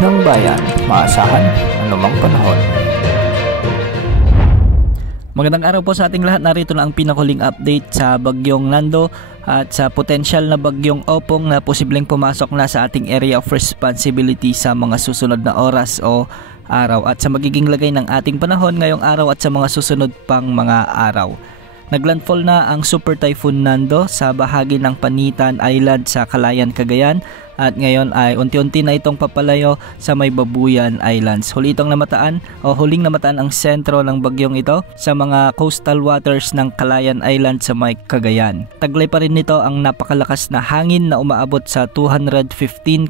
ng bayan, maasahan anumang panahon. Magandang araw po sa ating lahat. Narito na ang pinakuling update sa bagyong Nando at sa potensyal na bagyong Opong na posibleng pumasok na sa ating area of responsibility sa mga susunod na oras o araw at sa magiging lagay ng ating panahon ngayong araw at sa mga susunod pang mga araw. Naglandfall na ang Super Typhoon Nando sa bahagi ng Panitan Island sa Calayan, Cagayan at ngayon ay unti-unti na itong papalayo sa may Babuyan Islands. Huling namataan ang sentro ng bagyong ito sa mga coastal waters ng Calayan Island sa may Cagayan. Taglay pa rin nito ang napakalakas na hangin na umaabot sa 215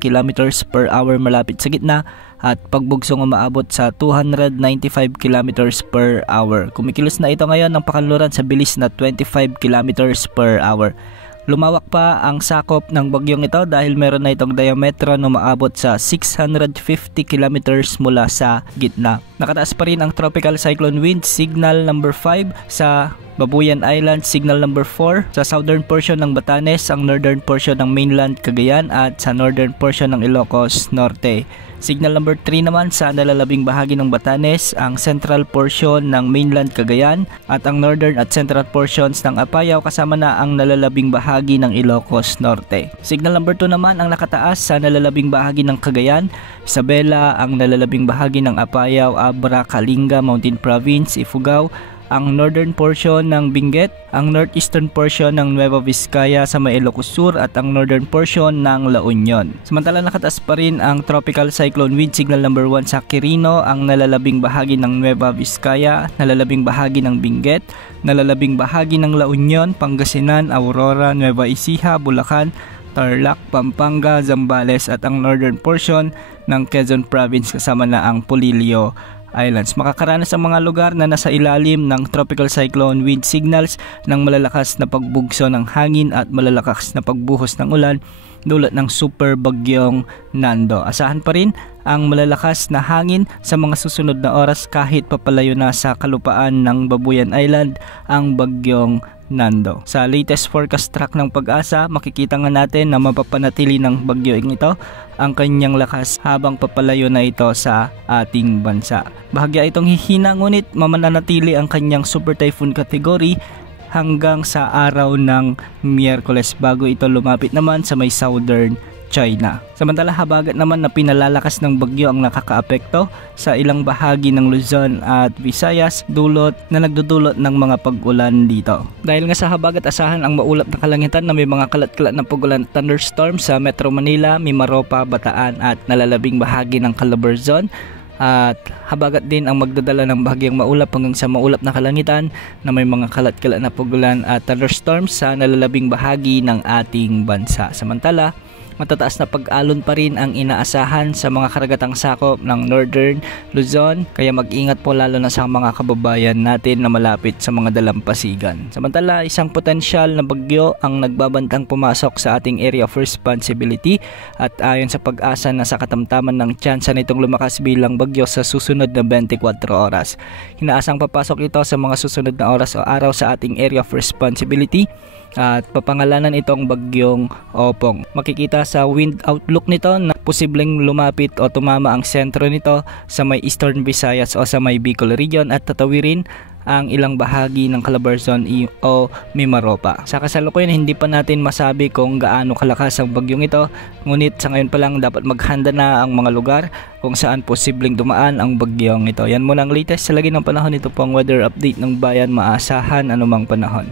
kilometers per hour malapit sa gitna at pagbugsong umaabot sa 295 kilometers per hour. Kumikilos na ito ngayon ng pakanluran sa bilis na 25 kilometers per hour. Lumawak pa ang sakop ng bagyong ito dahil meron na itong diametro na umaabot sa 650 kilometers mula sa gitna. Nakataas pa rin ang tropical cyclone wind signal number 5 sa Babuyan Island, signal number 4 sa southern portion ng Batanes, ang northern portion ng mainland Cagayan at sa northern portion ng Ilocos Norte. Signal number 3 naman sa nalalabing bahagi ng Batanes, ang central portion ng mainland Cagayan at ang northern at central portions ng Apayao kasama na ang nalalabing bahagi ng Ilocos Norte. Signal number 2 naman ang nakataas sa nalalabing bahagi ng Cagayan, Isabela, ang nalalabing bahagi ng Apayao, Abra, Kalinga, Mountain Province, Ifugao, ang northern portion ng Benguet, ang northeastern portion ng Nueva Vizcaya sa may Ilocos Sur at ang northern portion ng La Union. Samantala nakataas pa rin ang tropical cyclone wind signal number 1 sa Quirino, ang nalalabing bahagi ng Nueva Vizcaya, nalalabing bahagi ng Benguet, nalalabing bahagi ng La Union, Pangasinan, Aurora, Nueva Ecija, Bulacan, Tarlac, Pampanga, Zambales at ang northern portion ng Quezon Province kasama na ang Polillo Islands. Makakaranas ang mga lugar na nasa ilalim ng tropical cyclone wind signals ng malalakas na pagbugso ng hangin at malalakas na pagbuhos ng ulan dulot ng super bagyong Nando. Asahan pa rin ang malalakas na hangin sa mga susunod na oras kahit papalayo na sa kalupaan ng Babuyan Island ang bagyong Nando. Sa latest forecast track ng Pag-asa, makikita nga natin na mapapanatili ng bagyong ito ang kanyang lakas habang papalayo na ito sa ating bansa. Bahagya itong hihina ngunit mamananatili ang kanyang super typhoon category hanggang sa araw ng Miyerkules bago ito lumapit naman sa may southern China. Samantala habagat naman na pinalalakas ng bagyo ang nakakaapekto sa ilang bahagi ng Luzon at Visayas na nagdudulot ng mga pag-ulan dito. Dahil nga sa habagat asahan ang maulap na kalangitan na may mga kalat-kalat na pag-ulan thunderstorm sa Metro Manila, Mimaropa, Bataan at nalalabing bahagi ng Calabarzon. At habagat din ang magdadala ng bahagyang maulap hanggang sa maulap na kalangitan na may mga kalat-kalat na pag-ulan at thunderstorms sa nalalabing bahagi ng ating bansa. Samantala, matataas na pag-alon pa rin ang inaasahan sa mga karagatang sakop ng Northern Luzon kaya mag-ingat po lalo na sa mga kababayan natin na malapit sa mga dalampasigan. Samantala, isang potensyal na bagyo ang nagbabantang pumasok sa ating area of responsibility at ayon sa Pag-asa na sa katamtaman ng tsansa nitong lumakas bilang bagyo sa susunod na 24 oras. Hinaasang papasok ito sa mga susunod na oras o araw sa ating area of responsibility at papangalanan itong bagyong Opong. Makikita sa wind outlook nito na posibleng lumapit o tumama ang sentro nito sa may Eastern Visayas o sa may Bicol region at tatawirin ang ilang bahagi ng Calabarzon o Mimaropa. Sa kasalukuyan hindi pa natin masabi kung gaano kalakas ang bagyong ito, ngunit sa ngayon pa lang dapat maghanda na ang mga lugar kung saan posibleng dumaan ang bagyong ito. Yan muna ang latest sa lagi ng panahon. Ito po ang weather update ng bayan, maasahan anumang panahon.